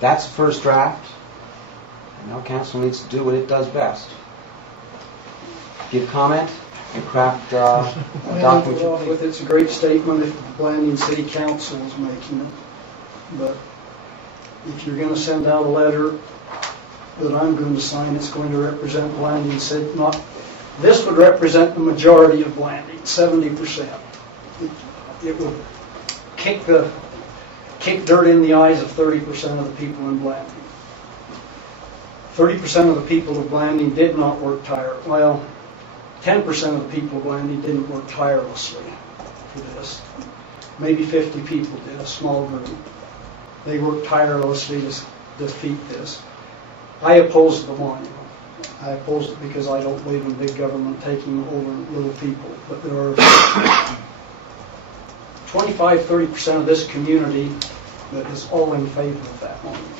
That's the first draft. And now council needs to do what it does best. Give comment and craft a document. Well, with it's a great statement if the Blanding City Council is making it, but if you're going to send out a letter that I'm going to sign, it's going to represent Blanding City. This would represent the majority of Blanding, 70%. It would kick dirt in the eyes of 30% of the people in Blanding. 30% of the people of Blanding did not work tirelessly. Well, 10% of the people of Blanding didn't work tirelessly for this. Maybe 50 people did, a small group. They worked tirelessly to defeat this. I opposed the monument. I opposed it because I don't believe in big government taking over little people. But there are 25–30% of this community that is all in favor of that monument.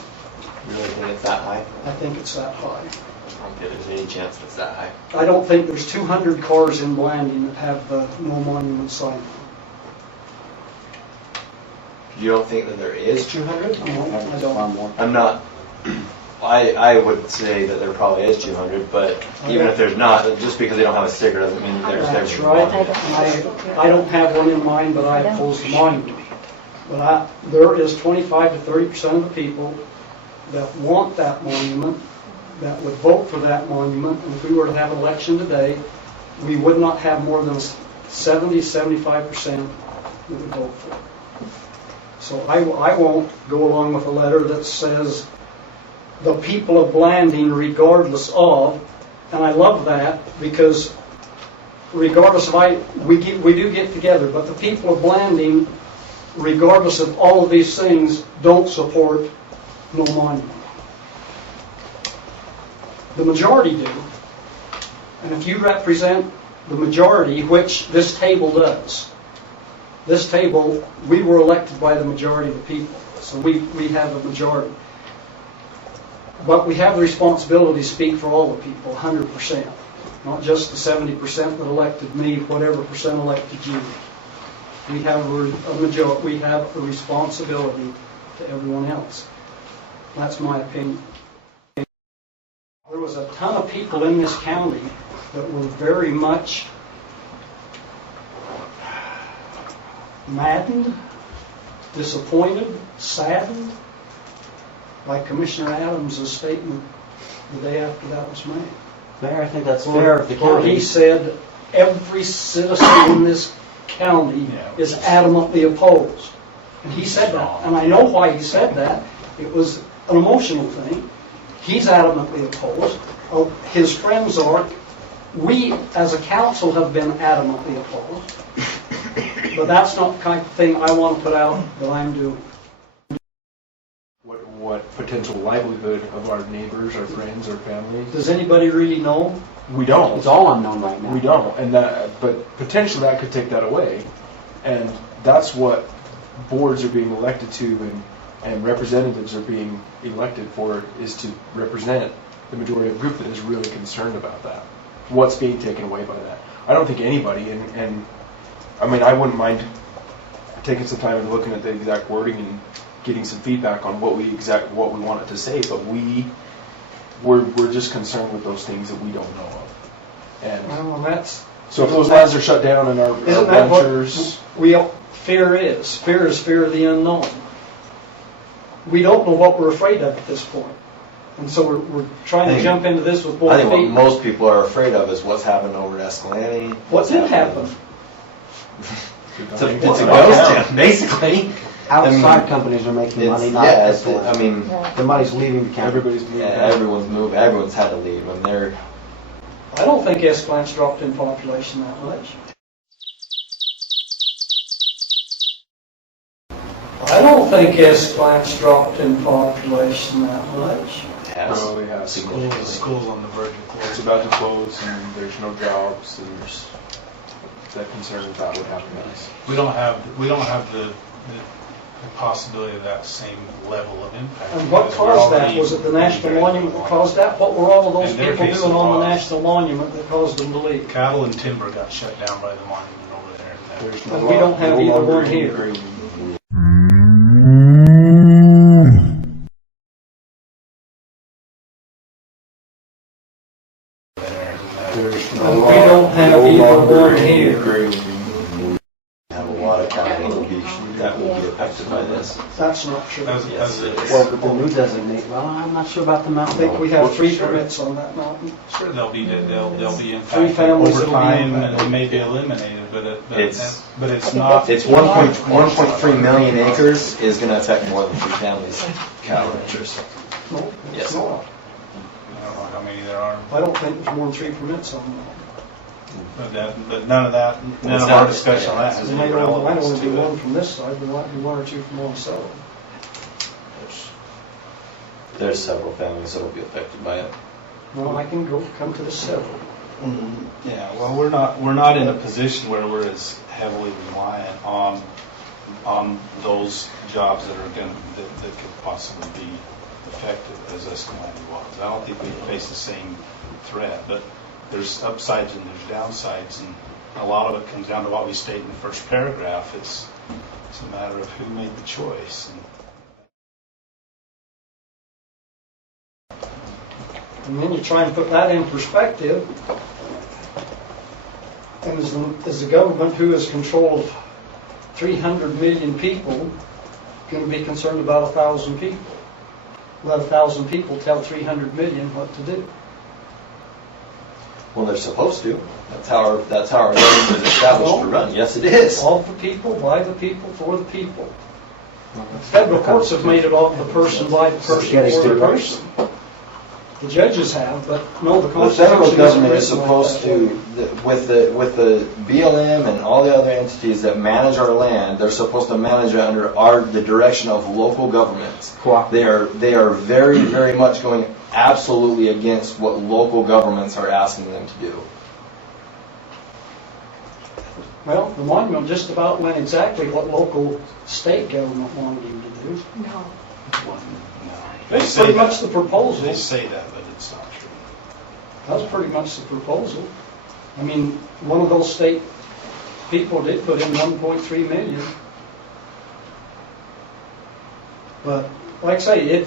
You really think it's that high? I think it's that high. I don't think there's any chance that it's that high. I don't think there's 200 cars in Blanding that have the no monument sign. You don't think that there is 200? No, I don't. I'm not. I would say that there probably is 200, but even if there's not, just because they don't have a sticker doesn't mean there's. That's right. I don't have one in mind, but I oppose the monument. But there is 25–30% of the people that want that monument, that would vote for that monument, and if we were to have an election today, we would not have more than 70–75% that would vote for it. So I won't go along with a letter that says the people of Blanding regardless of, and I love that because regardless of, we do get together, but the people of Blanding, regardless of all of these things, don't support no monument. The majority do. And if you represent the majority, which this table does, this table, we were elected by the majority of the people, so we have a majority. But we have the responsibility to speak for all the people, 100%, not just the 70% that elected me, whatever percent elected you. We have a majority. We have a responsibility to everyone else. That's my opinion. There was a ton of people in this county that were very much maddened, disappointed, saddened by Commissioner Adams' statement the day after that was made. Mayor, I think that's fair of the Where county. he said every citizen in this county is adamantly opposed. And he said that. And I know why he said that. It was an emotional thing. He's adamantly opposed. His friends are. We, as a council, have been adamantly opposed. But that's not the kind of thing I want to put out that I'm doing. What potential livelihood of our neighbors, our friends, our families? Does anybody really know? We don't. It's all unknown right now. We don't, and but potentially that could take that away, and that's what boards are being elected to, and representatives are being elected for, is to represent the majority of the group that is really concerned about that. What's being taken away by that? I don't think anybody, and I mean, I wouldn't mind taking some time and looking at the exact wording and getting some feedback on what we want it to say, but we're just concerned with those things that we don't know of. And Well, that's so if those lands are shut down and our Isn't that what ventures, fear is? Fear is fear of the unknown. We don't know what we're afraid of at this point. And so we're trying to jump into this with both I think what feet. most people are afraid of is what's happened over at Escalante. What did happen? It's a ghost town, basically. Outside companies are making money, not people. I mean, The money's leaving the county. everybody's moving. everyone's moved. Everyone's had to leave when they're. I don't think Escalante's dropped in population that much. I don't think Escalante's dropped in population that much. It has. Probably has. Schools on the verge of It's closing. about to close, and there's no jobs, and there's that concern that that would happen to us. We don't have the possibility of that same level of impact. And what because we're caused that? already Was it the National Monument that caused that? What were all of those And they're people facing doing on the laws. National Monument that caused them to leave? Cattle and timber got shut down by the monument over there. There's And we don't have no either longer one any here. grading. That's not true. As it is. Well, but the new designate, well, I'm not sure about the I mountain. think we have 3 Sure. permits on that mountain. Sure, they'll be in Three fact, families over that'll be time, impacted. it may be eliminated, but It's- it's not. It's 1.3 million acres is gonna affect more than 3 families, cattle ranchers. No, Yes. it's not. I don't know how many there are, I don't think there's more than 3 permits on that. but none of that, none It's of our not- discussion on that is There any might relevance only be to one it. from this side, there might be 1 or 2 from one side. There's several families that'll be affected by it. Well, I can come to the several. Yeah, well, we're not in a position where we're as heavily reliant on those jobs that could possibly be affected as Escalante was. I don't think we face the same threat, but there's upsides and there's downsides, and a lot of it comes down to what we state in the first paragraph. It's a matter of who made the choice. And then you try and put that in perspective, and is the government, who has controlled 300 million people, going to be concerned about 1,000 people? Let 1,000 people tell 300 million what to do. Well, they're supposed to. That's how our government is established to run. Yes, it is. Of the people, by the people, for the people. Federal courts have made it of the person, by the person, Getting for the too person. The judges have, but no, the The Constitution federal isn't government is written like supposed that. to, with the BLM and all the other entities that manage our land, they're supposed to manage it under the direction of local governments. Cooperative. They are very, very much going absolutely against what local governments are asking them to do. Well, the monument just about went exactly what local state government wanted him to do. No. They That's say pretty that. much the proposal. They say that, but it's not true. That was pretty much the proposal. I mean, one of those state people did put in 1.3 million. But like I say,